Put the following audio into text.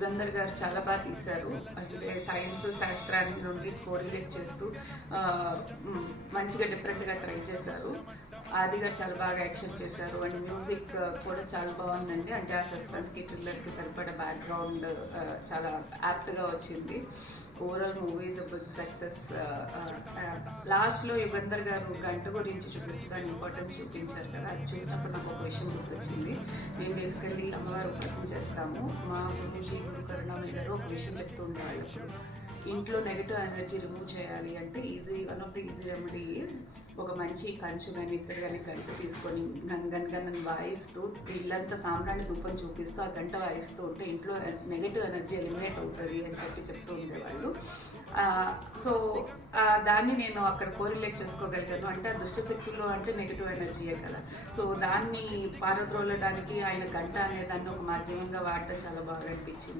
యుగంధర్ గారు చాలా బాగా తీశారు. అంటే సైన్స్ శాస్త్రాన్ని నుండి కోరిలేట్ చేస్తూ మంచిగా డిఫరెంట్గా ట్రై చేశారు. ఆది గారు చాలా బాగా యాక్షన్ చేశారు అండ్ మ్యూజిక్ కూడా చాలా బాగుందండి. అంటే ఆ సస్పెన్స్కి థ్రిల్లర్కి సరిపడే బ్యాక్గ్రౌండ్ చాలా యాప్ట్గా వచ్చింది. Overall movie is a big success. లాస్ట్లో యుగంధర్ గారు గంట గురించి చూపిస్తూ దాని ఇంపార్టెన్స్ చూపించారు కదా, అది చూసినప్పుడు నాకు ఒక విషయం గుర్తొచ్చింది. మేము బేసికల్లీ అమ్మవారు ఉపాసన చేస్తాము. మా గురుజీ గురు కరుణామణి గారు ఒక విషయం చెప్తూ ఉండేవాళ్ళు. ఇంట్లో నెగిటివ్ ఎనర్జీ రిమూవ్ చేయాలి అంటే one of the easy remedy is ఒక మంచి కంచు కానీ ఇద్దరు కానీ గంట తీసుకొని గన్గన్ వాయిస్తూ ఇల్లంతా సాంబ్రాణి ధూపం చూపిస్తూ ఆ గంట వాయిస్తూ ఉంటే ఇంట్లో నెగిటివ్ ఎనర్జీ ఎలిమినేట్ అవుతుంది అని చెప్తూ ఉండేవాళ్ళు. సో దాన్ని నేను అక్కడ కోరిలేట్ చేసుకోగలిగాను. అంటే ఆ దుష్టశక్తులు అంటే నెగిటివ్ ఎనర్జీయే కదా. సో దాన్ని పారద్రోలడానికి ఆయన గంట అనే దాన్ని ఒక మాధ్యమంగా వాడటం చాలా బాగా అనిపించింది.